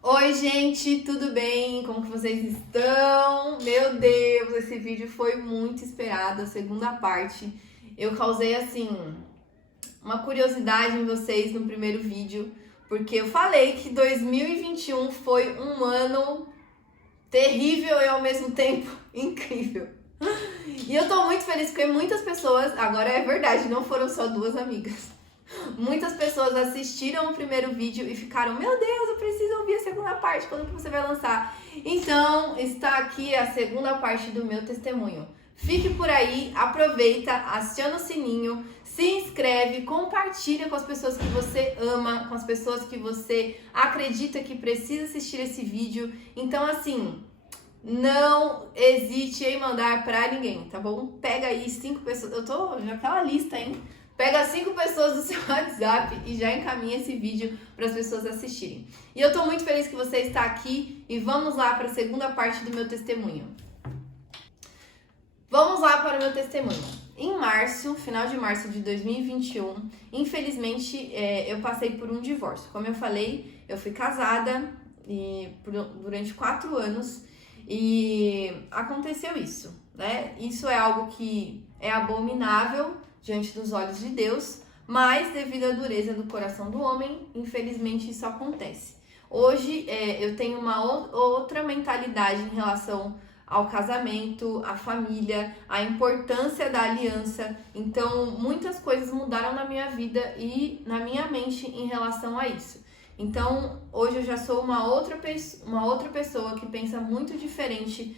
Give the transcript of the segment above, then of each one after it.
Oi, gente, tudo bem? Como que vocês estão? Meu Deus, esse vídeo foi muito esperado, a segunda parte. Eu causei, assim, uma curiosidade em vocês no primeiro vídeo, porque eu falei que 2021 foi um ano terrível e ao mesmo tempo incrível. E eu tô muito feliz porque muitas pessoas, agora é verdade, não foram só duas amigas. Muitas pessoas assistiram o primeiro vídeo e ficaram, meu Deus, eu preciso ouvir a segunda parte, quando que você vai lançar? Então, está aqui a segunda parte do meu testemunho. Fique por aí, aproveita, aciona o sininho, se inscreve, compartilha com as pessoas que você ama, com as pessoas que você acredita que precisa assistir esse vídeo. Então, assim, não hesite em mandar pra ninguém, tá bom? Pega aí 5 pessoas, eu tô naquela lista, hein? Pega 5 pessoas do seu WhatsApp e já encaminha esse vídeo para as pessoas assistirem. E eu tô muito feliz que você está aqui e vamos lá para a segunda parte do meu testemunho. Vamos lá para o meu testemunho. Em março, final de março de 2021, infelizmente eu passei por um divórcio. Como eu falei, eu fui casada durante 4 anos e aconteceu isso, né? Isso é algo que é abominável diante dos olhos de Deus, mas devido à dureza do coração do homem, infelizmente isso acontece. Hoje eu tenho uma outra mentalidade em relação ao casamento, à família, à importância da aliança. Então, muitas coisas mudaram na minha vida e na minha mente em relação a isso. Então, hoje eu já sou uma outra pessoa que pensa muito diferente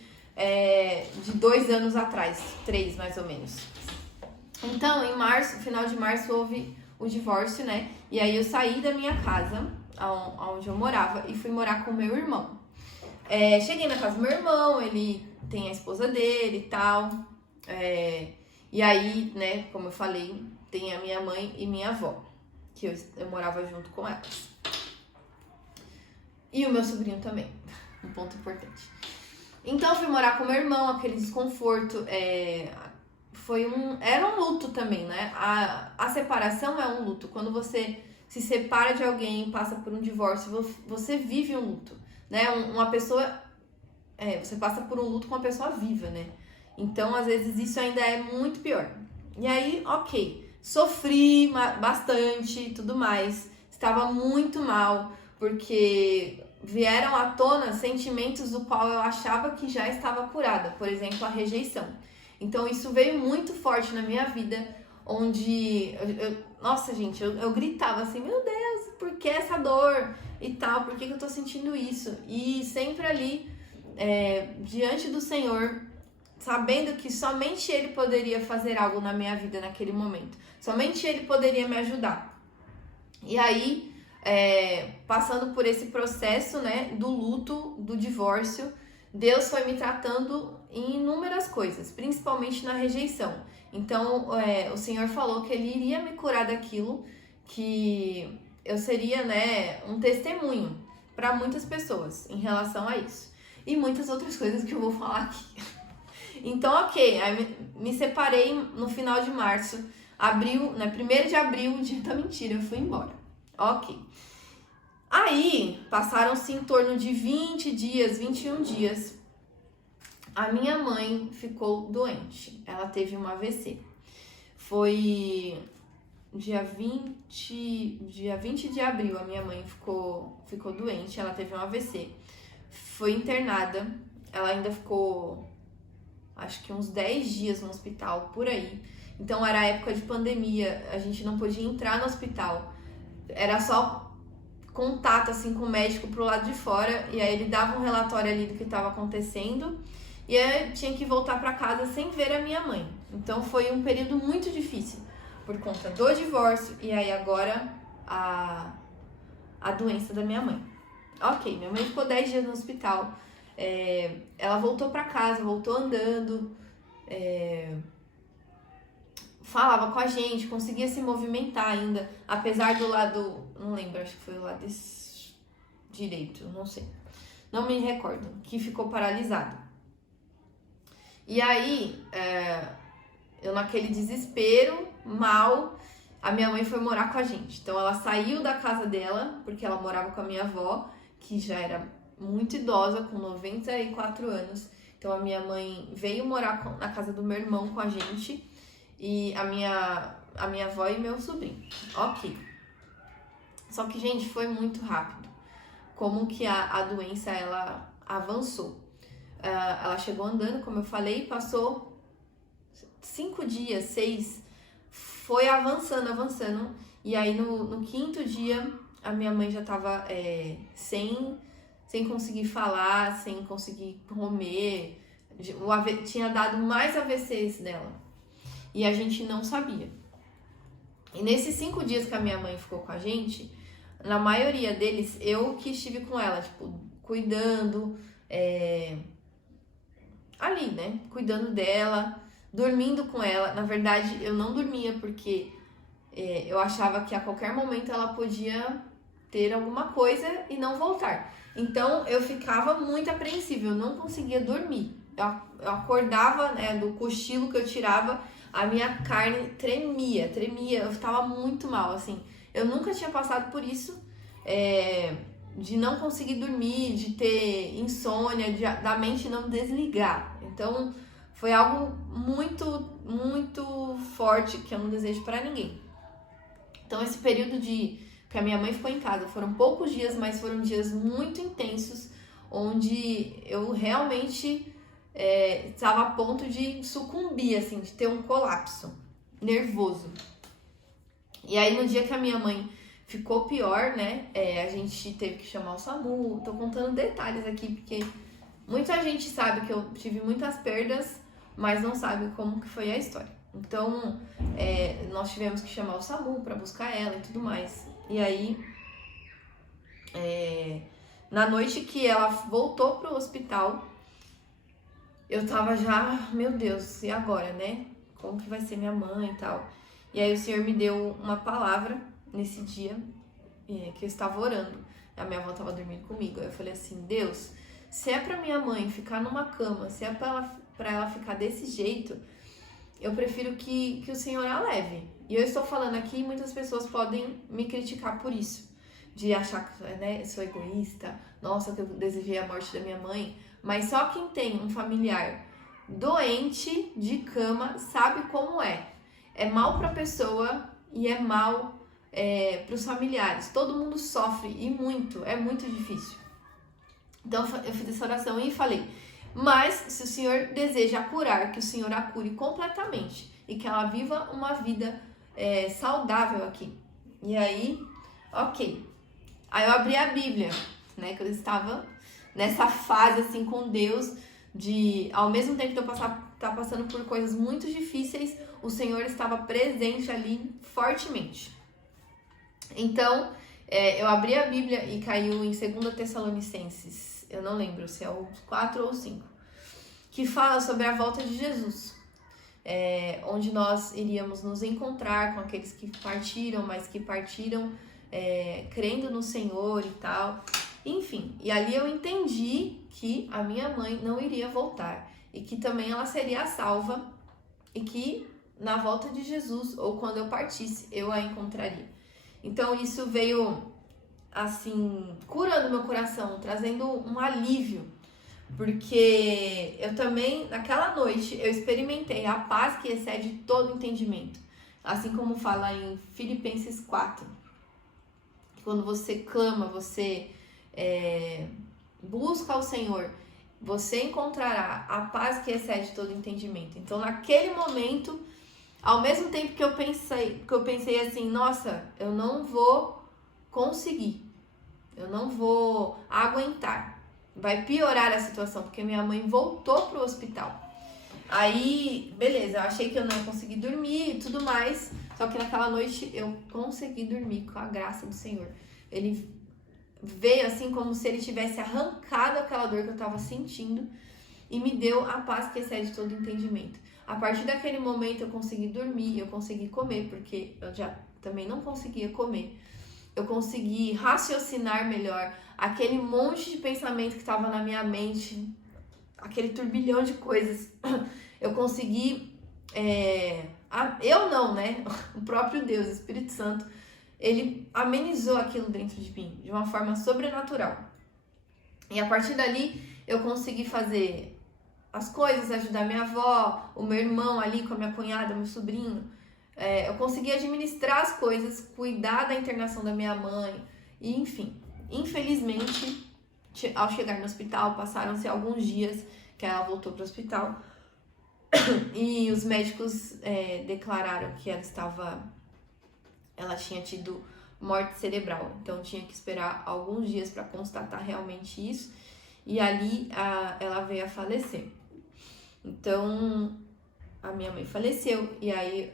de 2 anos atrás, 3 mais ou menos. Então, em março, final de março, houve o divórcio, né? E aí eu saí da minha casa, onde eu morava, e fui morar com o meu irmão. Cheguei na casa do meu irmão, ele tem a esposa dele e tal. E aí, né, como eu falei, tem a minha mãe e minha avó, que eu morava junto com elas. E o meu sobrinho também, um ponto importante. Então, eu fui morar com meu irmão, aquele desconforto, era um luto também, né? A separação é um luto. Quando você se separa de alguém, passa por um divórcio, você vive um luto, né? Uma pessoa, você passa por um luto com uma pessoa viva, né? Então, às vezes, isso ainda é muito pior. E aí, ok, sofri bastante e tudo mais, estava muito mal, porque vieram à tona sentimentos do qual eu achava que já estava curada, por exemplo, a rejeição. Então isso veio muito forte na minha vida, onde, nossa gente, eu gritava assim, meu Deus, por que essa dor e tal, por que eu tô sentindo isso? E sempre ali, diante do Senhor, sabendo que somente Ele poderia fazer algo na minha vida naquele momento, somente Ele poderia me ajudar. E aí, passando por esse processo, né, do luto, do divórcio, Deus foi me tratando em inúmeras coisas, principalmente na rejeição. Então, o Senhor falou que Ele iria me curar daquilo, que eu seria, né, um testemunho para muitas pessoas em relação a isso. E muitas outras coisas que eu vou falar aqui. Então, ok, aí me separei no final de março, abril, né, 1º de abril, o dia da mentira, eu fui embora. Ok. Aí, passaram-se em torno de 20 dias, 21 dias, a minha mãe ficou doente. Ela teve um AVC. Foi dia 20 de abril, a minha mãe ficou doente, ela teve um AVC. Foi internada, ela ainda ficou, acho que uns 10 dias no hospital, por aí. Então, era época de pandemia, a gente não podia entrar no hospital. Era só contato assim com o médico pro lado de fora, e aí ele dava um relatório ali do que estava acontecendo, e eu tinha que voltar para casa sem ver a minha mãe. Então foi um período muito difícil por conta do divórcio e aí agora a doença da minha mãe. Ok, minha mãe ficou 10 dias no hospital, ela voltou para casa, voltou andando, falava com a gente, conseguia se movimentar ainda, apesar do lado, não lembro, acho que foi o lado direito, não sei, não me recordo, que ficou paralisado. E aí, eu naquele desespero, mal, a minha mãe foi morar com a gente. Então ela saiu da casa dela, porque ela morava com a minha avó, que já era muito idosa, com 94 anos. Então a minha mãe veio morar na casa do meu irmão com a gente, e a minha avó e meu sobrinho. Ok. Só que, gente, foi muito rápido. Como que a doença, ela avançou. Ela chegou andando, como eu falei, passou 5 dias, 6, foi avançando. E aí no quinto dia, a minha mãe já tava sem conseguir falar, sem conseguir comer. Tinha dado mais AVCs dela. E a gente não sabia. E nesses 5 dias que a minha mãe ficou com a gente, na maioria deles, eu que estive com ela, tipo, cuidando, ali, né? Cuidando dela, dormindo com ela. Na verdade, eu não dormia porque eu achava que a qualquer momento ela podia ter alguma coisa e não voltar. Então, eu ficava muito apreensiva, eu não conseguia dormir. Eu acordava, né, do cochilo que eu tirava, a minha carne tremia, eu estava muito mal, assim. Eu nunca tinha passado por isso, de não conseguir dormir, de ter insônia, da mente não desligar. Então, foi algo muito, muito forte que eu não desejo para ninguém. Então, esse período que a minha mãe ficou em casa, foram poucos dias, mas foram dias muito intensos, onde eu realmente estava a ponto de sucumbir, assim, de ter um colapso nervoso. E aí, no dia que a minha mãe ficou pior, né, a gente teve que chamar o SAMU. Tô contando detalhes aqui, porque muita gente sabe que eu tive muitas perdas, mas não sabe como que foi a história. Então, nós tivemos que chamar o SAMU para buscar ela e tudo mais. E aí, na noite que ela voltou pro hospital, eu tava já, meu Deus, e agora, né? Como que vai ser minha mãe e tal? E aí o Senhor me deu uma palavra nesse dia, que eu estava orando. A minha avó tava dormindo comigo. Aí eu falei assim, Deus, se é pra minha mãe ficar numa cama, se é pra ela ficar desse jeito, eu prefiro que o Senhor a leve. E eu estou falando aqui, muitas pessoas podem me criticar por isso. De achar que, né, eu sou egoísta, nossa, que eu desejei a morte da minha mãe. Mas só quem tem um familiar doente de cama sabe como é. É mal pra pessoa e é mal pros familiares. Todo mundo sofre e muito, é muito difícil. Então eu fiz essa oração e falei, mas se o Senhor deseja curar, que o Senhor a cure completamente e que ela viva uma vida saudável aqui. E aí, ok. Aí eu abri a Bíblia, né, que eu estava nessa fase assim com Deus, de ao mesmo tempo que eu tá passando por coisas muito difíceis, o Senhor estava presente ali fortemente. Então, eu abri a Bíblia e caiu em 2 Tessalonicenses, eu não lembro se é o 4 ou 5, que fala sobre a volta de Jesus, onde nós iríamos nos encontrar com aqueles que partiram, mas que partiram crendo no Senhor e tal. Enfim, e ali eu entendi que a minha mãe não iria voltar e que também ela seria salva e que na volta de Jesus ou quando eu partisse eu a encontraria. Então isso veio assim, curando meu coração, trazendo um alívio, porque eu também, naquela noite, eu experimentei a paz que excede todo entendimento, assim como fala em Filipenses 4, quando você clama, você busca ao Senhor, você encontrará a paz que excede todo entendimento. Então, naquele momento, ao mesmo tempo que eu pensei assim, nossa, eu não vou conseguir, eu não vou aguentar, vai piorar a situação, porque minha mãe voltou pro hospital. Aí, beleza, eu achei que eu não ia conseguir dormir e tudo mais, só que naquela noite eu consegui dormir com a graça do Senhor. Ele veio assim como se ele tivesse arrancado aquela dor que eu estava sentindo e me deu a paz que excede todo entendimento. A partir daquele momento eu consegui dormir, eu consegui comer, porque eu já também não conseguia comer. Eu consegui raciocinar melhor, aquele monte de pensamento que estava na minha mente, aquele turbilhão de coisas. Eu consegui, eu não, né? O próprio Deus, o Espírito Santo, ele amenizou aquilo dentro de mim de uma forma sobrenatural. E a partir dali eu consegui fazer as coisas, ajudar minha avó, o meu irmão ali com a minha cunhada, meu sobrinho. Eu consegui administrar as coisas, cuidar da internação da minha mãe, e enfim. Infelizmente, ao chegar no hospital, passaram-se alguns dias que ela voltou para o hospital e os médicos declararam que ela tinha tido morte cerebral. Então tinha que esperar alguns dias para constatar realmente isso, e ali ela veio a falecer. Então a minha mãe faleceu, e aí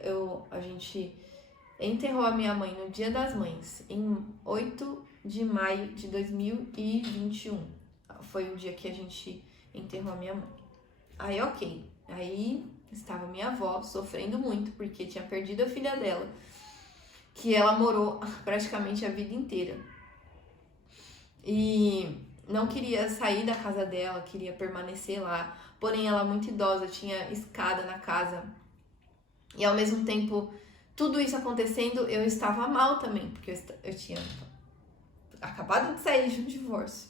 a gente enterrou a minha mãe no Dia das Mães, em 8 de maio de 2021. Foi o dia que a gente enterrou a minha mãe. Aí, ok. Aí estava minha avó sofrendo muito, porque tinha perdido a filha dela, que ela morou praticamente a vida inteira. E não queria sair da casa dela, queria permanecer lá. Porém, ela muito idosa, tinha escada na casa. E ao mesmo tempo, tudo isso acontecendo, eu estava mal também, porque eu tinha acabado de sair de um divórcio,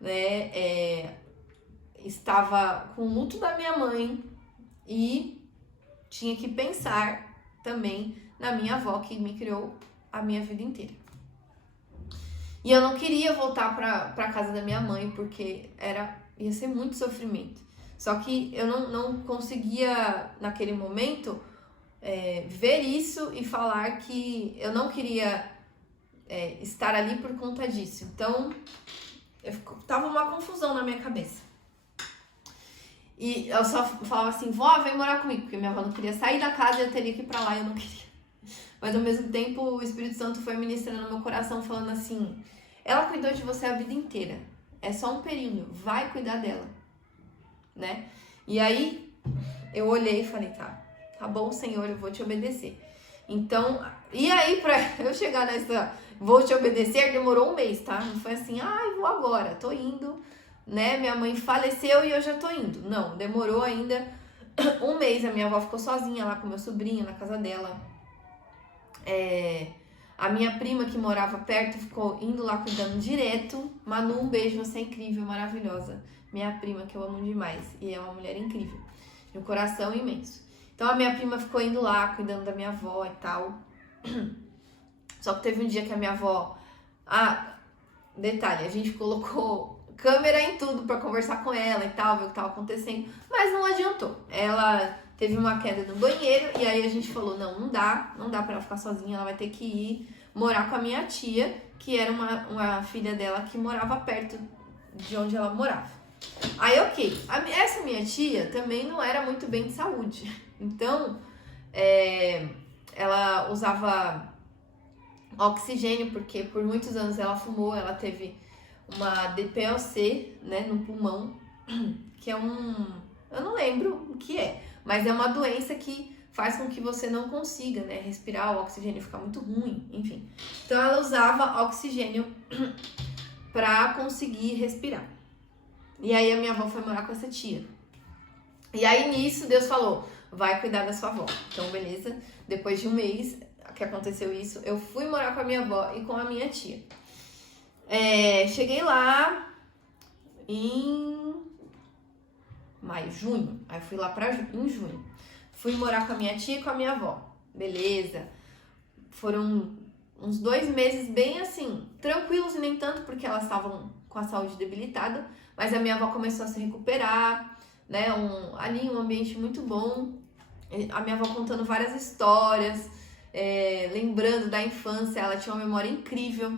né? Estava com o luto da minha mãe e tinha que pensar também na minha avó, que me criou a minha vida inteira. E eu não queria voltar para casa da minha mãe, porque ia ser muito sofrimento. Só que eu não conseguia, naquele momento, ver isso e falar que eu não queria estar ali por conta disso. Então, tava uma confusão na minha cabeça. E eu só falava assim, vó, vem morar comigo, porque minha avó não queria sair da casa e eu teria que ir pra lá e eu não queria. Mas ao mesmo tempo, o Espírito Santo foi ministrando no meu coração, falando assim, ela cuidou de você a vida inteira, é só um período, vai cuidar dela, né? E aí, eu olhei e falei, tá bom, Senhor, eu vou te obedecer. Então, e aí, pra eu chegar nessa vou te obedecer, demorou um mês, tá? Não foi assim, vou agora, tô indo, né? Minha mãe faleceu e eu já tô indo. Não, demorou ainda um mês. A minha avó ficou sozinha lá com meu sobrinho, na casa dela. A minha prima que morava perto ficou indo lá cuidando direto. Manu, um beijo, você é incrível, maravilhosa. Minha prima, que eu amo demais. E é uma mulher incrível, de um coração imenso. Então a minha prima ficou indo lá, cuidando da minha avó e tal. Só que teve um dia que a minha avó... detalhe, a gente colocou câmera em tudo pra conversar com ela e tal, ver o que tava acontecendo. Mas não adiantou. Ela teve uma queda no banheiro e aí a gente falou, não dá pra ela ficar sozinha, ela vai ter que ir morar com a minha tia, que era uma filha dela que morava perto de onde ela morava. Aí, ok. Essa minha tia também não era muito bem de saúde. Então, ela usava oxigênio, porque por muitos anos ela fumou, ela teve uma DPLC, né, no pulmão, que é eu não lembro o que é, mas é uma doença que faz com que você não consiga, né, respirar, o oxigênio fica muito ruim, enfim. Então ela usava oxigênio pra conseguir respirar. E aí a minha avó foi morar com essa tia. E aí nisso Deus falou, vai cuidar da sua avó. Então beleza, depois de um mês que aconteceu isso, eu fui morar com a minha avó e com a minha tia. Cheguei lá em junho. Aí fui lá em junho. Fui morar com a minha tia e com a minha avó. Beleza. Foram uns 2 meses bem assim, tranquilos, e nem tanto, porque elas estavam com a saúde debilitada. Mas a minha avó começou a se recuperar, né? Ali um ambiente muito bom. A minha avó contando várias histórias, lembrando da infância. Ela tinha uma memória incrível.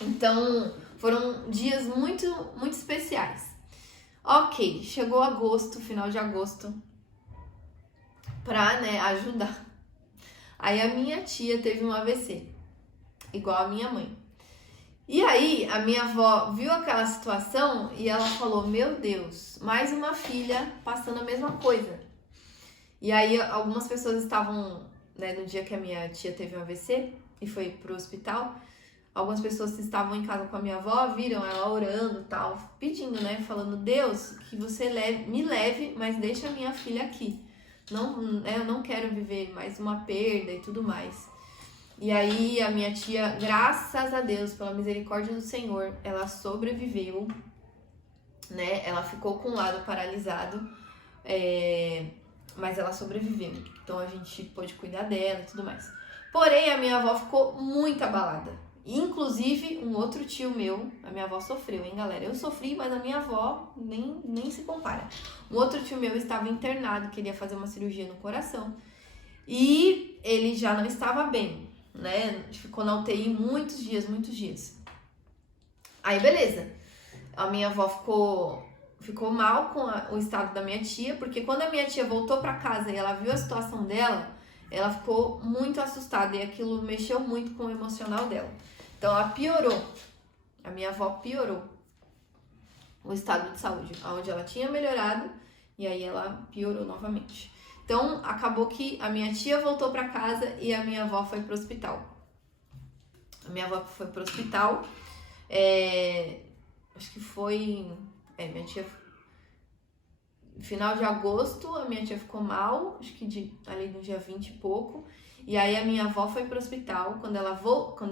Então, foram dias muito, muito especiais. Ok, chegou agosto, final de agosto, pra, né, ajudar. Aí a minha tia teve um AVC, igual a minha mãe. E aí, a minha avó viu aquela situação e ela falou, meu Deus, mais uma filha passando a mesma coisa. E aí, algumas pessoas estavam, né, no dia que a minha tia teve um AVC e foi pro hospital, algumas pessoas que estavam em casa com a minha avó viram ela orando e tal, pedindo, né? Falando, Deus, que você me leve, mas deixa a minha filha aqui. Eu não quero viver mais uma perda e tudo mais. E aí a minha tia, graças a Deus, pela misericórdia do Senhor, ela sobreviveu, né? Ela ficou com o lado paralisado, mas ela sobreviveu. Então a gente pôde cuidar dela e tudo mais. Porém, a minha avó ficou muito abalada. Inclusive, um outro tio meu, a minha avó sofreu, hein, galera? Eu sofri, mas a minha avó nem se compara. Um outro tio meu estava internado, queria fazer uma cirurgia no coração. E ele já não estava bem, né? Ficou na UTI muitos dias. Aí, beleza. A minha avó ficou mal com o estado da minha tia, porque quando a minha tia voltou para casa e ela viu a situação dela, ela ficou muito assustada e aquilo mexeu muito com o emocional dela. Então, ela piorou. A minha avó piorou o estado de saúde, onde ela tinha melhorado e aí ela piorou novamente. Então, acabou que a minha tia voltou para casa e a minha avó foi pro hospital. A minha avó foi pro hospital, acho que foi... minha tia... Final de agosto, a minha tia ficou mal, acho que ali no dia 20 e pouco. E aí a minha avó foi pro hospital quando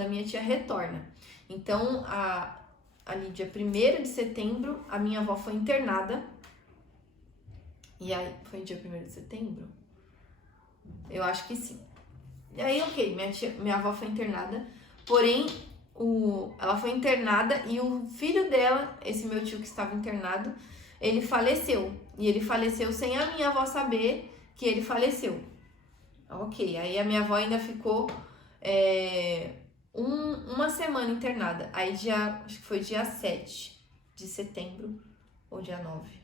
a minha tia retorna. Então, ali dia 1º de setembro, a minha avó foi internada. E aí, foi dia 1º de setembro? Eu acho que sim. E aí, ok, minha avó foi internada. Porém, ela foi internada e o filho dela, esse meu tio que estava internado, ele faleceu. E ele faleceu sem a minha avó saber que ele faleceu. Ok, aí a minha avó ainda ficou uma semana internada. Aí acho que foi dia 7 de setembro ou dia 9.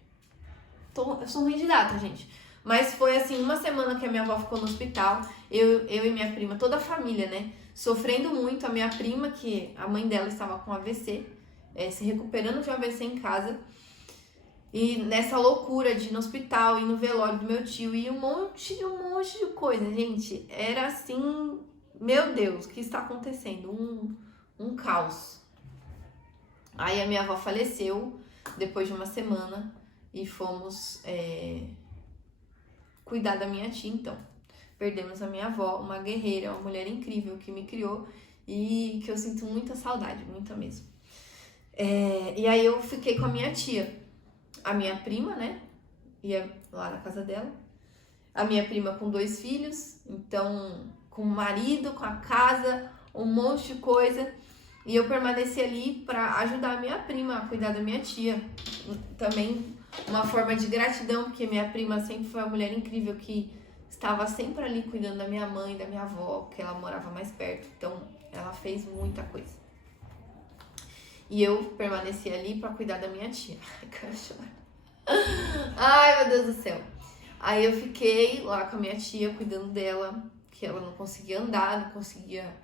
Eu sou ruim de data, gente. Mas foi assim, uma semana que a minha avó ficou no hospital. Eu e minha prima, toda a família, né? Sofrendo muito. A minha prima, que a mãe dela estava com AVC, se recuperando de AVC em casa. E nessa loucura de ir no hospital, ir no velório do meu tio e um monte de coisa, gente. Era assim, meu Deus, o que está acontecendo? Um caos. Aí a minha avó faleceu depois de uma semana e fomos cuidar da minha tia, então. Perdemos a minha avó, uma guerreira, uma mulher incrível que me criou e que eu sinto muita saudade, muita mesmo. E aí eu fiquei com a minha tia. A minha prima, né, ia lá na casa dela. A minha prima com 2 filhos, então com o marido, com a casa, um monte de coisa. E eu permaneci ali para ajudar a minha prima a cuidar da minha tia. Também uma forma de gratidão, porque minha prima sempre foi uma mulher incrível que estava sempre ali cuidando da minha mãe, da minha avó, porque ela morava mais perto. Então ela fez muita coisa. E eu permaneci ali pra cuidar da minha tia. Ai, quero chorar. Ai, meu Deus do céu. Aí eu fiquei lá com a minha tia, cuidando dela, que ela não conseguia andar, não conseguia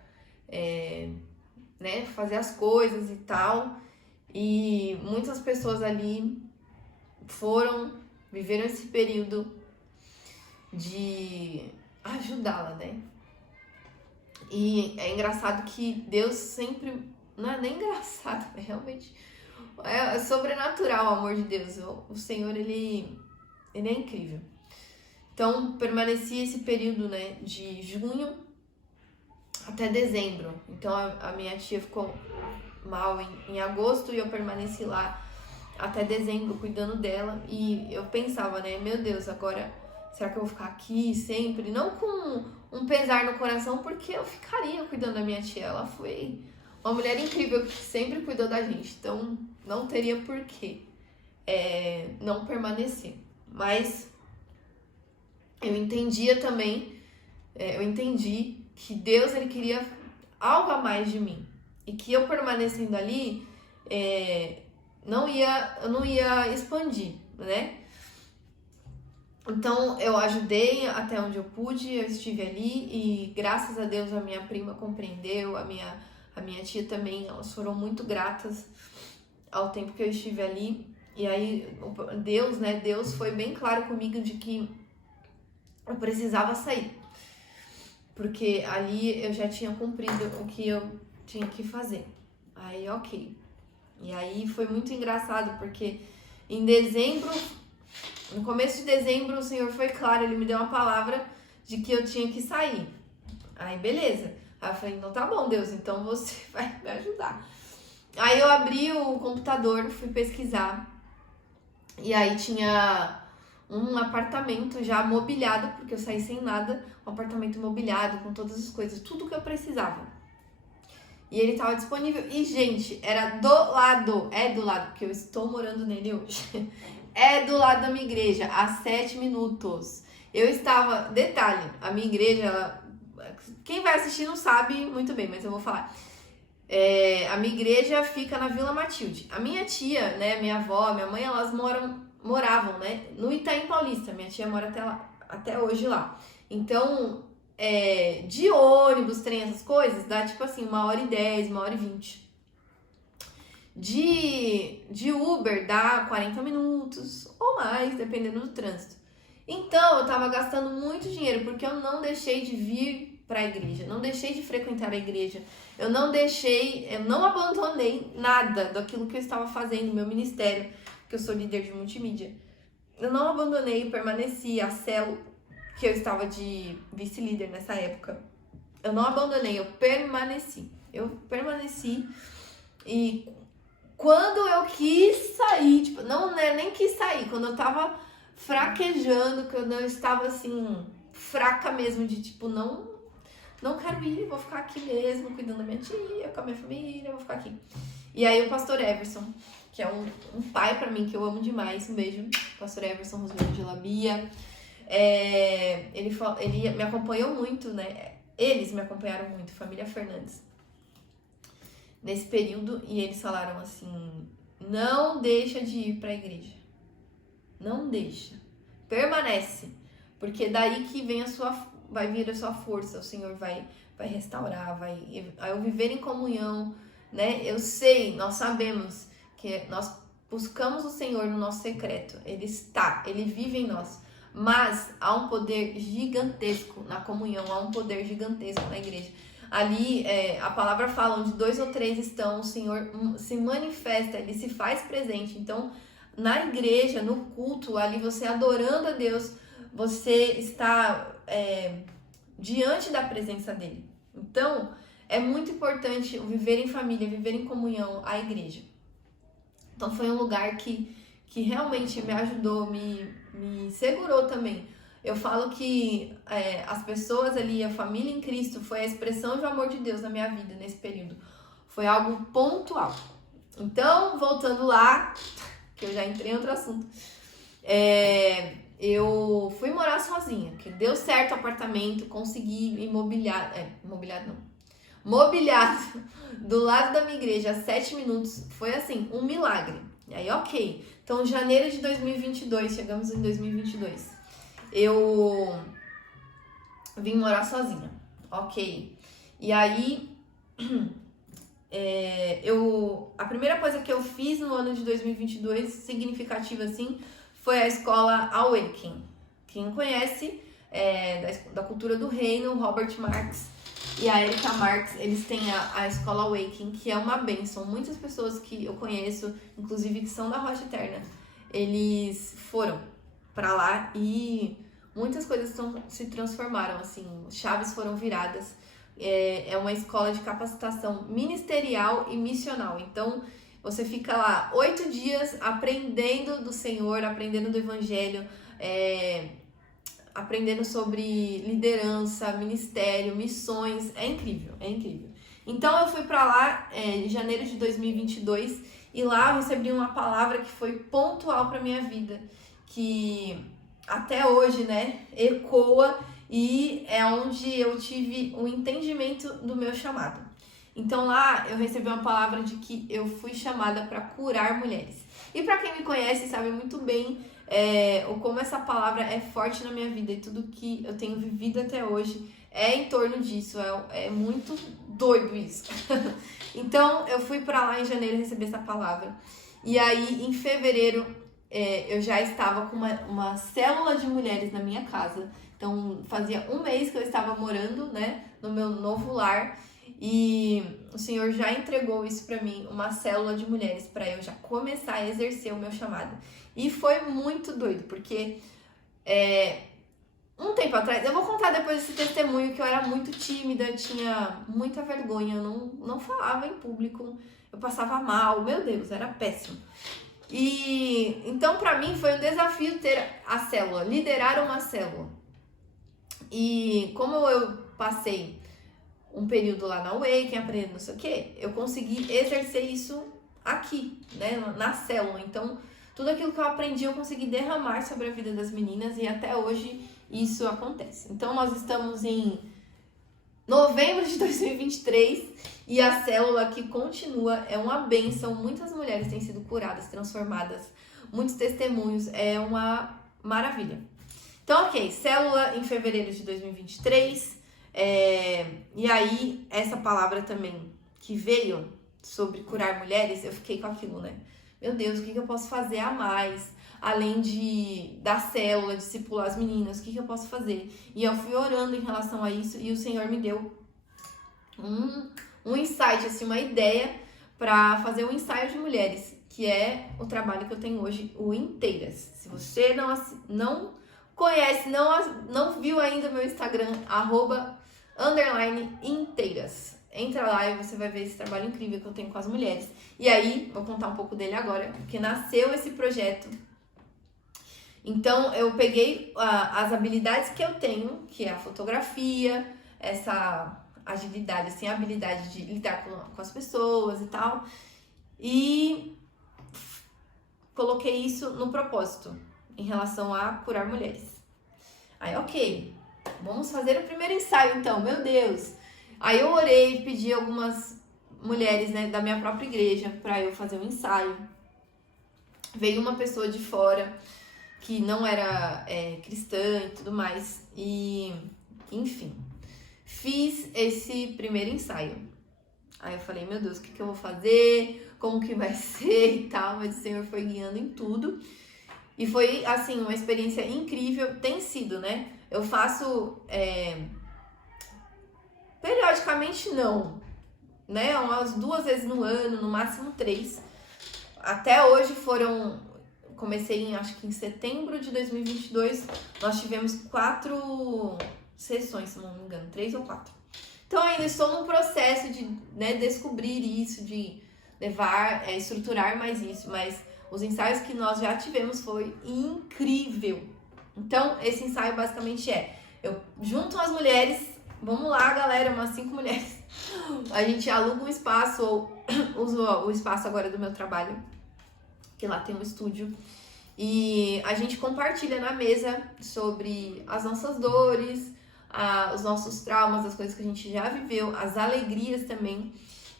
fazer as coisas e tal. E muitas pessoas ali viveram esse período de ajudá-la, né? E é engraçado que Deus sempre... Não é nem engraçado, é realmente... É sobrenatural o amor de Deus. O Senhor, ele é incrível. Então, permaneci esse período, né, de junho até dezembro. Então, a minha tia ficou mal em agosto e eu permaneci lá até dezembro cuidando dela. E eu pensava, né, meu Deus, agora será que eu vou ficar aqui sempre? Não com um pesar no coração, porque eu ficaria cuidando da minha tia. Ela foi uma mulher incrível que sempre cuidou da gente. Então, não teria porquê não permanecer. Mas eu entendia também, eu entendi que Deus, ele queria algo a mais de mim. E que eu permanecendo ali, eu não ia expandir, né? Então, eu ajudei até onde eu pude, eu estive ali e graças a Deus a minha prima compreendeu, a minha tia também, elas foram muito gratas ao tempo que eu estive ali. E aí, Deus foi bem claro comigo de que eu precisava sair. Porque ali eu já tinha cumprido o que eu tinha que fazer. Aí, ok. E aí foi muito engraçado, porque em dezembro, no começo de dezembro, o Senhor foi claro, Ele me deu uma palavra de que eu tinha que sair. Aí, beleza. Aí eu falei, então tá bom, Deus, então você vai me ajudar. Aí eu abri o computador, fui pesquisar, e aí tinha um apartamento já mobiliado, porque eu saí sem nada, um apartamento mobiliado, com todas as coisas, tudo que eu precisava. E ele tava disponível, e gente, era do lado, porque eu estou morando nele hoje, é do lado da minha igreja, a 7 minutos. Eu estava, detalhe, a minha igreja, quem vai assistir não sabe muito bem, mas eu vou falar. A minha igreja fica na Vila Matilde. A minha tia, né, minha avó, minha mãe, elas moravam, né, no Itaim Paulista. Minha tia mora até hoje lá. Então, de ônibus, trem, essas coisas, dá tipo assim, 1h10, 1h20. De Uber dá 40 minutos ou mais, dependendo do trânsito. Então, eu tava gastando muito dinheiro, porque eu não deixei de vir para a igreja, não deixei de frequentar a igreja, eu não abandonei nada daquilo que eu estava fazendo, meu ministério, que eu sou líder de multimídia. Eu não abandonei, permaneci, a célula, que eu estava de vice-líder nessa época, eu não abandonei, eu permaneci e quando eu quis sair, tipo, não nem quis sair, quando eu tava fraquejando, quando eu estava assim, fraca mesmo, de tipo, não quero ir, vou ficar aqui mesmo, cuidando da minha tia, com a minha família, vou ficar aqui. E aí o pastor Everson, que é um pai pra mim, que eu amo demais, um beijo, pastor Everson Rosemiro de Labia, ele me acompanhou muito, né, eles me acompanharam muito, família Fernandes, nesse período, e eles falaram assim, não deixa de ir pra igreja, não deixa, permanece, porque daí que vem vai vir a sua força, o Senhor vai restaurar, vai eu viver em comunhão, né? Eu sei, nós sabemos que nós buscamos o Senhor no nosso secreto, Ele vive em nós, mas há um poder gigantesco na comunhão, há um poder gigantesco na igreja. Ali, a palavra fala, onde 2 ou 3 estão, o Senhor se manifesta, Ele se faz presente. Então, na igreja, no culto, ali você adorando a Deus, você está diante da presença dele. Então, é muito importante viver em família, viver em comunhão, a igreja. Então, foi um lugar que realmente me ajudou, me segurou também. Eu falo que as pessoas ali, a família em Cristo, foi a expressão de amor de Deus na minha vida nesse período. Foi algo pontual. Então, voltando lá, que eu já entrei em outro assunto, eu fui morar sozinha, que deu certo o apartamento, consegui mobiliado do lado da minha igreja, a 7 minutos, foi assim, um milagre. E aí, ok. Então, janeiro de 2022, chegamos em 2022, eu vim morar sozinha, ok. E aí, a primeira coisa que eu fiz no ano de 2022, significativa assim, foi a escola Awaken. Quem conhece da cultura do reino, Robert Marx e a Erika Marx, eles têm a escola Awaken, que é uma bênção. Muitas pessoas que eu conheço, inclusive que são da Rocha Eterna, eles foram pra lá e muitas coisas se transformaram, assim, chaves foram viradas. É uma escola de capacitação ministerial e missional. Então, você fica lá 8 dias aprendendo do Senhor, aprendendo do Evangelho, aprendendo sobre liderança, ministério, missões. É incrível, é incrível. Então, eu fui pra lá em janeiro de 2022 e lá eu recebi uma palavra que foi pontual pra minha vida, que até hoje, né, ecoa, e é onde eu tive um entendimento do meu chamado. Então lá eu recebi uma palavra de que eu fui chamada para curar mulheres. E para quem me conhece sabe muito bem como essa palavra é forte na minha vida, e tudo que eu tenho vivido até hoje é em torno disso. É muito doido isso. Então eu fui para lá em janeiro receber essa palavra. E aí em fevereiro eu já estava com uma célula de mulheres na minha casa. Então, fazia um mês que eu estava morando, né, no meu novo lar, e o Senhor já entregou isso para mim, uma célula de mulheres, para eu já começar a exercer o meu chamado. E foi muito doido, porque um tempo atrás, eu vou contar depois esse testemunho, que eu era muito tímida, tinha muita vergonha, não falava em público, eu passava mal, meu Deus, era péssimo. E então pra mim foi um desafio ter a célula, liderar uma célula. E como eu passei um período lá na Awaken, aprendendo não sei o que, eu consegui exercer isso aqui, né, na célula. Então tudo aquilo que eu aprendi eu consegui derramar sobre a vida das meninas e até hoje isso acontece. Então nós estamos em novembro de 2023 e a célula aqui continua, é uma bênção, muitas mulheres têm sido curadas, transformadas, muitos testemunhos, é uma maravilha. Então, ok, célula em fevereiro de 2023, e aí essa palavra também que veio sobre curar mulheres, eu fiquei com aquilo, né? Meu Deus, o que eu posso fazer a mais? Além da célula, discipular as meninas, o que eu posso fazer? E eu fui orando em relação a isso e o Senhor me deu um insight, assim, uma ideia para fazer um ensaio de mulheres, que é o trabalho que eu tenho hoje, o Inteiras. Se você não conhece, não viu ainda meu Instagram, @_inteiras. Entra lá e você vai ver esse trabalho incrível que eu tenho com as mulheres. E aí, vou contar um pouco dele agora, porque nasceu esse projeto. Então, eu peguei as habilidades que eu tenho, que é a fotografia, essa agilidade, assim, a habilidade de lidar com as pessoas e tal, e coloquei isso no propósito, em relação a curar mulheres. Aí, ok, vamos fazer o primeiro ensaio então, meu Deus. Aí eu orei, pedi algumas mulheres, né, da minha própria igreja para eu fazer um ensaio. Veio uma pessoa de fora que não era cristã e tudo mais, e enfim, fiz esse primeiro ensaio. Aí eu falei, meu Deus, o que eu vou fazer, como que vai ser e tal, mas o Senhor foi guiando em tudo. E foi, assim, uma experiência incrível, tem sido, né? Eu faço, periodicamente não, né? Umas 2 vezes no ano, no máximo 3. Até hoje comecei acho que em setembro de 2022, nós tivemos 4 sessões, se não me engano, 3 ou 4. Então ainda estou no processo de, né, descobrir isso, de levar, estruturar mais isso, mas os ensaios que nós já tivemos foi incrível. Então esse ensaio basicamente eu junto as mulheres, vamos lá galera, umas 5 mulheres, a gente aluga um espaço ou uso o espaço agora do meu trabalho, que lá tem um estúdio, e a gente compartilha na mesa sobre as nossas dores, os nossos traumas, as coisas que a gente já viveu, as alegrias também.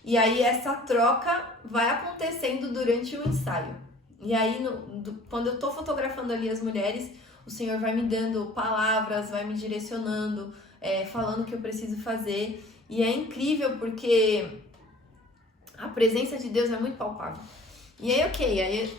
E aí essa troca vai acontecendo durante o ensaio. E aí quando eu tô fotografando ali as mulheres, o Senhor vai me dando palavras, vai me direcionando, falando o que eu preciso fazer. E é incrível porque a presença de Deus é muito palpável. E aí, ok, aí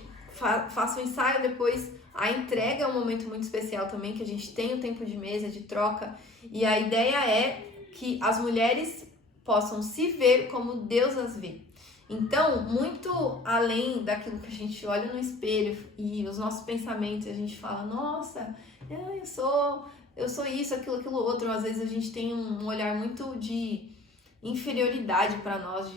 faço o ensaio, depois a entrega é um momento muito especial também, que a gente tem o tempo de mesa, de troca. E a ideia é que as mulheres possam se ver como Deus as vê. Então, muito além daquilo que a gente olha no espelho e os nossos pensamentos, a gente fala, nossa, eu sou isso, aquilo outro. Às vezes a gente tem um olhar muito de inferioridade para nós,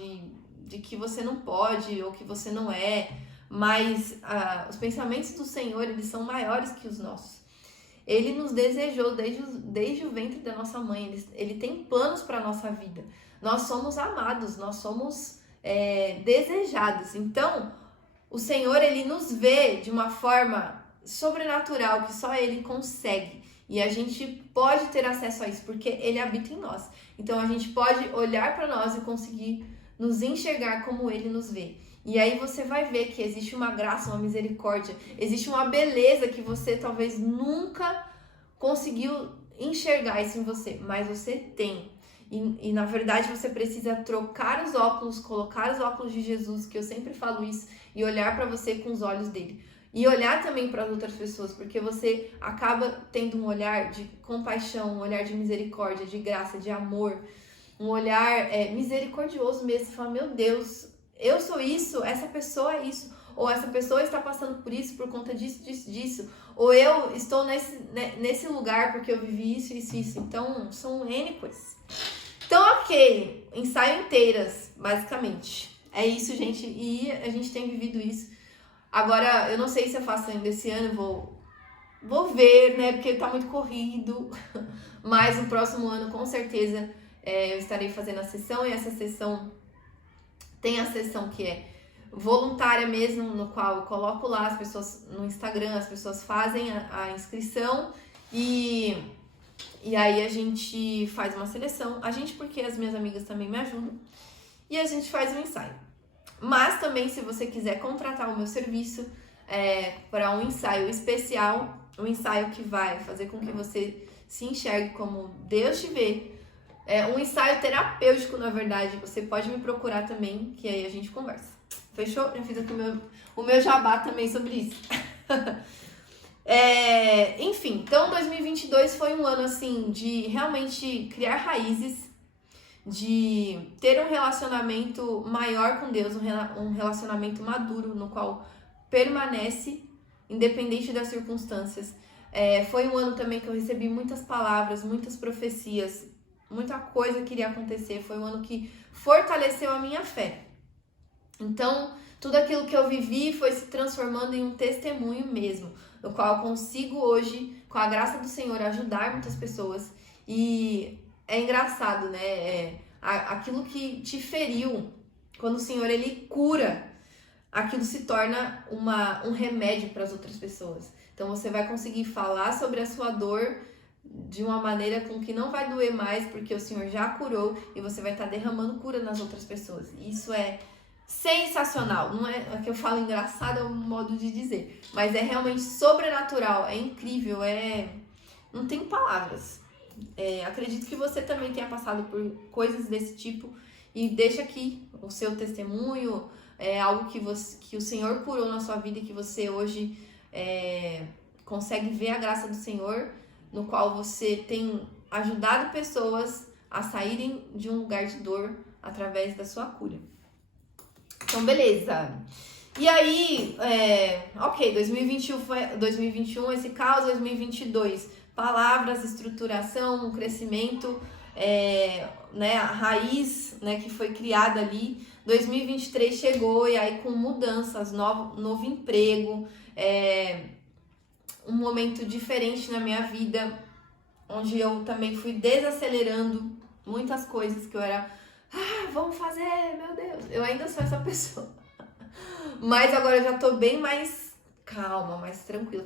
de que você não pode ou que você não é, mas os pensamentos do Senhor, eles são maiores que os nossos. Ele nos desejou desde o ventre da nossa mãe, ele tem planos para a nossa vida. Nós somos amados, nós somos desejados. Então, o Senhor, ele nos vê de uma forma sobrenatural, que só ele consegue. E a gente pode ter acesso a isso, porque ele habita em nós. Então, a gente pode olhar para nós e conseguir nos enxergar como ele nos vê. E aí você vai ver que existe uma graça, uma misericórdia, existe uma beleza que você talvez nunca conseguiu enxergar isso em você, mas você tem. E na verdade você precisa trocar os óculos, colocar os óculos de Jesus, que eu sempre falo isso, e olhar para você com os olhos dele. E olhar também para as outras pessoas, porque você acaba tendo um olhar de compaixão, um olhar de misericórdia, de graça, de amor, um olhar misericordioso mesmo. Você fala, meu Deus, eu sou isso, essa pessoa é isso. ou essa pessoa está passando por isso por conta disso, disso, disso, ou eu estou nesse lugar porque eu vivi isso, isso, isso. Então, são N coisas. Então, ok, ensaio inteiras, basicamente. É isso, gente, e a gente tem vivido isso. Agora, eu não sei se eu faço ainda esse ano, vou ver, né, porque tá muito corrido, mas no próximo ano, com certeza, eu estarei fazendo a sessão, e essa sessão tem a sessão que é voluntária mesmo, no qual eu coloco lá as pessoas no Instagram, as pessoas fazem a inscrição e aí a gente faz uma seleção. A gente, porque as minhas amigas também me ajudam, e a gente faz um ensaio. Mas também, se você quiser contratar o meu serviço para um ensaio especial, um ensaio que vai fazer com que você se enxergue como Deus te vê, um ensaio terapêutico, na verdade, você pode me procurar também, que aí a gente conversa. Fechou? Já fiz aqui o meu jabá também sobre isso. Enfim, então 2022 foi um ano assim de realmente criar raízes, de ter um relacionamento maior com Deus, um relacionamento maduro no qual permanece independente das circunstâncias. Foi um ano também que eu recebi muitas palavras, muitas profecias, muita coisa queria acontecer. Foi um ano que fortaleceu a minha fé. Então, tudo aquilo que eu vivi foi se transformando em um testemunho mesmo, no qual eu consigo hoje, com a graça do Senhor, ajudar muitas pessoas. E é engraçado, né? Aquilo que te feriu, quando o Senhor ele cura, aquilo se torna um remédio para as outras pessoas. Então você vai conseguir falar sobre a sua dor de uma maneira com que não vai doer mais, porque o Senhor já curou, e você vai estar derramando cura nas outras pessoas. Isso é sensacional. Não é que eu falo engraçado, é um modo de dizer, mas é realmente sobrenatural, é incrível, não tem palavras. Acredito que você também tenha passado por coisas desse tipo, e deixa aqui o seu testemunho, algo que o Senhor curou na sua vida e que você hoje consegue ver a graça do Senhor, no qual você tem ajudado pessoas a saírem de um lugar de dor através da sua cura. Então, beleza. E aí, ok, 2021 esse caos, 2022, palavras, estruturação, um crescimento, né, a raiz, né, que foi criada ali. 2023 chegou, e aí com mudanças, novo emprego, um momento diferente na minha vida, onde eu também fui desacelerando muitas coisas que eu era, vamos fazer, meu Deus, eu ainda sou essa pessoa, mas agora eu já tô bem mais calma, mais tranquila,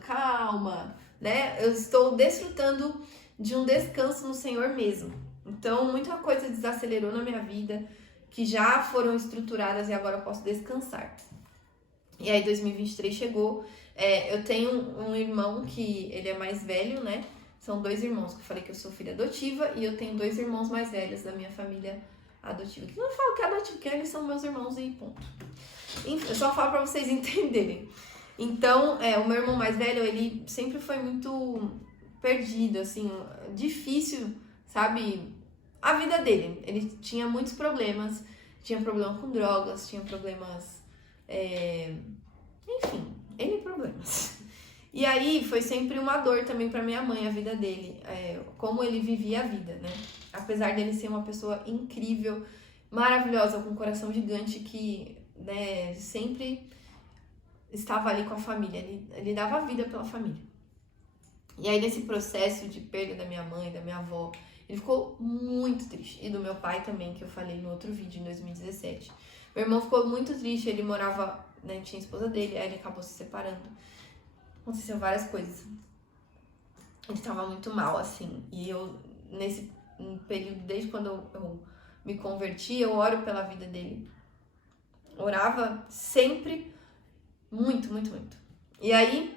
né, eu estou desfrutando de um descanso no Senhor mesmo. Então muita coisa desacelerou na minha vida, que já foram estruturadas, e agora eu posso descansar. E aí 2023 chegou. Eu tenho um irmão que ele é mais velho, né? São 2 irmãos, que eu falei que eu sou filha adotiva, e eu tenho 2 irmãos mais velhos da minha família adotiva. Que não falo que é adotivo, porque eles são meus irmãos e ponto. Enfim, eu só falo pra vocês entenderem. Então, o meu irmão mais velho, ele sempre foi muito perdido, assim, difícil, sabe? A vida dele. Ele tinha muitos problemas, tinha problema com drogas, tinha problemas... enfim, N problemas. E aí foi sempre uma dor também pra minha mãe, a vida dele, como ele vivia a vida, né? Apesar dele ser uma pessoa incrível, maravilhosa, com um coração gigante, que, né, sempre estava ali com a família, ele dava vida pela família. E aí nesse processo de perda da minha mãe, da minha avó, ele ficou muito triste. E do meu pai também, que eu falei no outro vídeo, em 2017. Meu irmão ficou muito triste, ele morava, né, tinha a esposa dele, aí ele acabou se separando. Aconteceu várias coisas. Ele tava muito mal, assim. E eu, nesse período, desde quando eu me converti, eu oro pela vida dele. Orava sempre, muito, muito, muito. E aí,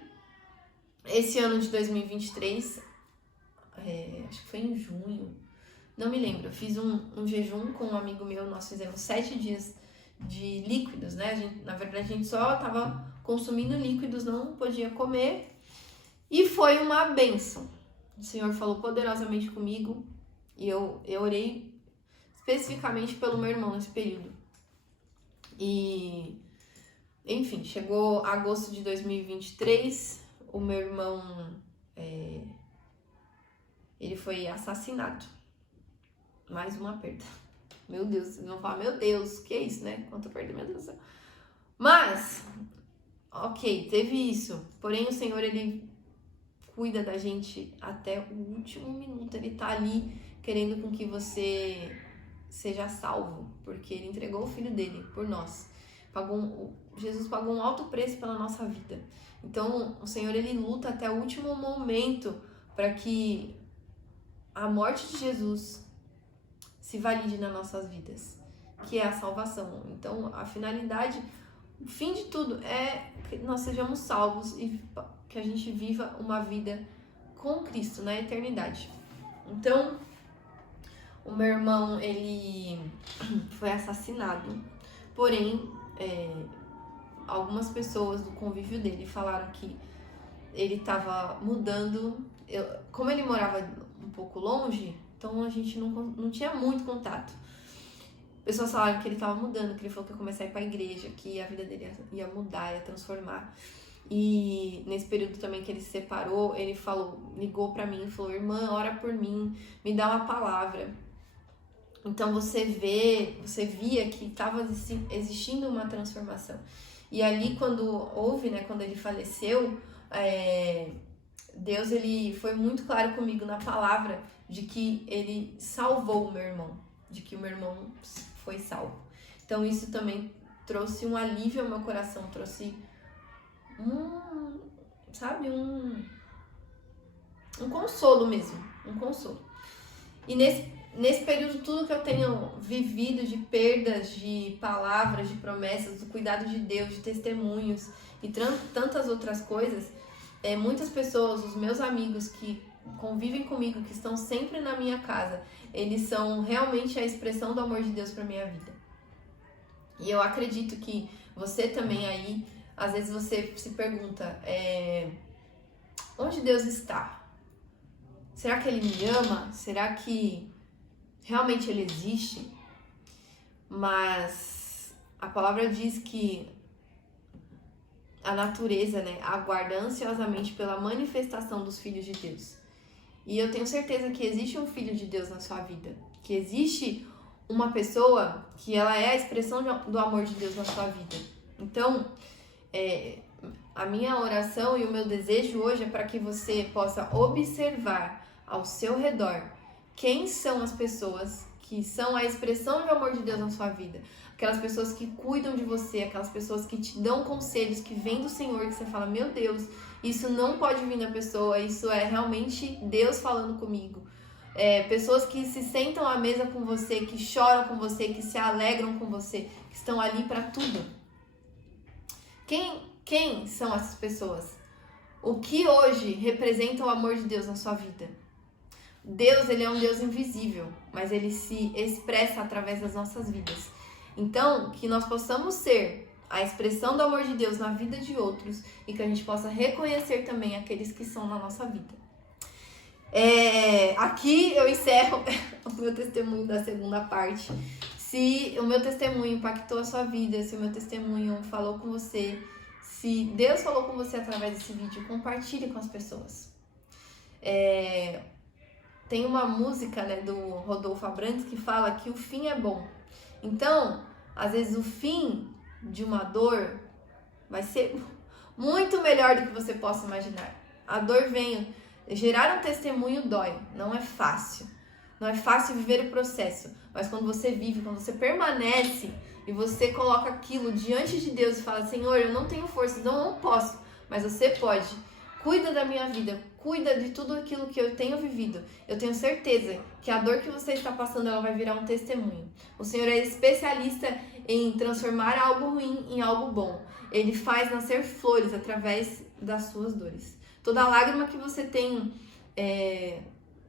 esse ano de 2023, acho que foi em junho, não me lembro, eu fiz um jejum com um amigo meu, nós fizemos 7 dias de líquidos, né? Na verdade, a gente só tava consumindo líquidos, não podia comer, e foi uma bênção. O Senhor falou poderosamente comigo, e eu orei especificamente pelo meu irmão nesse período. E, Enfim, chegou agosto de 2023, o meu irmão, ele foi assassinado. Mais uma perda. Meu Deus, vocês vão falar, meu Deus, que é isso, né? Quanta perda, meu Deus do céu. Mas, ok, teve isso. Porém, o Senhor, ele cuida da gente até o último minuto. Ele tá ali querendo com que você seja salvo, porque ele entregou o filho dele por nós. Jesus pagou um alto preço pela nossa vida. Então, o Senhor, ele luta até o último momento para que a morte de Jesus se valide nas nossas vidas, que é a salvação. Então, a finalidade, o fim de tudo é que nós sejamos salvos e que a gente viva uma vida com Cristo na eternidade. Então, o meu irmão, ele foi assassinado, porém, algumas pessoas do convívio dele falaram que ele estava mudando. Como ele morava um pouco longe, então a gente não tinha muito contato. Pessoas falaram que ele estava mudando, que ele falou que ia começar a ir para a igreja, que a vida dele ia mudar, ia transformar. E nesse período também que ele se separou, ele ligou para mim e falou: irmã, ora por mim, me dá uma palavra. Então você via que estava existindo uma transformação. E ali quando houve, né, quando ele faleceu, Deus, ele foi muito claro comigo na palavra de que ele salvou o meu irmão, de que o meu irmão foi salvo. Então isso também trouxe um alívio ao meu coração, trouxe um consolo mesmo, um consolo. E nesse período, tudo que eu tenho vivido de perdas, de palavras, de promessas, do cuidado de Deus, de testemunhos e tantas outras coisas, muitas pessoas, os meus amigos que convivem comigo, que estão sempre na minha casa, eles são realmente a expressão do amor de Deus para minha vida. E eu acredito que você também aí, às vezes você se pergunta, onde Deus está? Será que Ele me ama? Será que realmente Ele existe? Mas a palavra diz que a natureza, né, aguarda ansiosamente pela manifestação dos filhos de Deus. E eu tenho certeza que existe um filho de Deus na sua vida, que existe uma pessoa que ela é a expressão do amor de Deus na sua vida. Então, a minha oração e o meu desejo hoje é para que você possa observar ao seu redor quem são as pessoas que são a expressão do amor de Deus na sua vida. Aquelas pessoas que cuidam de você, aquelas pessoas que te dão conselhos, que vêm do Senhor, que você fala, meu Deus, isso não pode vir da pessoa, isso é realmente Deus falando comigo. Pessoas que se sentam à mesa com você, que choram com você, que se alegram com você, que estão ali para tudo. Quem são essas pessoas? O que hoje representa o amor de Deus na sua vida? Deus, ele é um Deus invisível, mas ele se expressa através das nossas vidas. Então, que nós possamos ser a expressão do amor de Deus na vida de outros e que a gente possa reconhecer também aqueles que são na nossa vida. Aqui eu encerro o meu testemunho da segunda parte. Se o meu testemunho impactou a sua vida, se o meu testemunho falou com você, se Deus falou com você através desse vídeo, compartilhe com as pessoas. Tem uma música, né, do Rodolfo Abrantes que fala que o fim é bom. Então, às vezes o fim de uma dor vai ser muito melhor do que você possa imaginar. A dor vem, gerar um testemunho dói, não é fácil. Não é fácil viver o processo, mas quando você vive, quando você permanece e você coloca aquilo diante de Deus e fala, Senhor, eu não tenho força, não posso, mas você pode. Cuida da minha vida, cuida de tudo aquilo que eu tenho vivido. Eu tenho certeza que a dor que você está passando, ela vai virar um testemunho. O Senhor é especialista em transformar algo ruim em algo bom. Ele faz nascer flores através das suas dores. Toda lágrima que você tem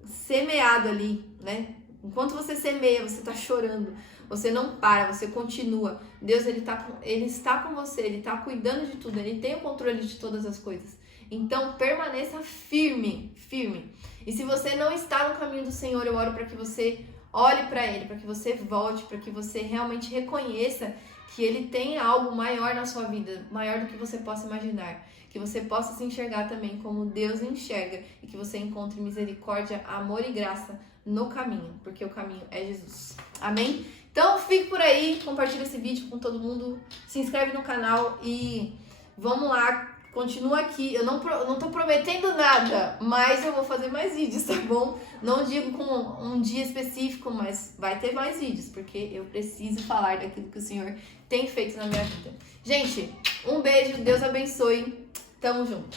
semeado ali, né? Enquanto você semeia, você está chorando. Você não para, você continua. Deus, ele está com você, Ele está cuidando de tudo. Ele tem o controle de todas as coisas. Então, permaneça firme, firme. E se você não está no caminho do Senhor, eu oro para que você olhe para Ele, para que você volte, para que você realmente reconheça que Ele tem algo maior na sua vida, maior do que você possa imaginar. Que você possa se enxergar também como Deus enxerga e que você encontre misericórdia, amor e graça no caminho, porque o caminho é Jesus. Amém? Então fique por aí, compartilha esse vídeo com todo mundo, se inscreve no canal e vamos lá. Continua aqui, eu não tô prometendo nada, mas eu vou fazer mais vídeos, tá bom? Não digo com um dia específico, mas vai ter mais vídeos, porque eu preciso falar daquilo que o Senhor tem feito na minha vida. Gente, um beijo, Deus abençoe, tamo junto.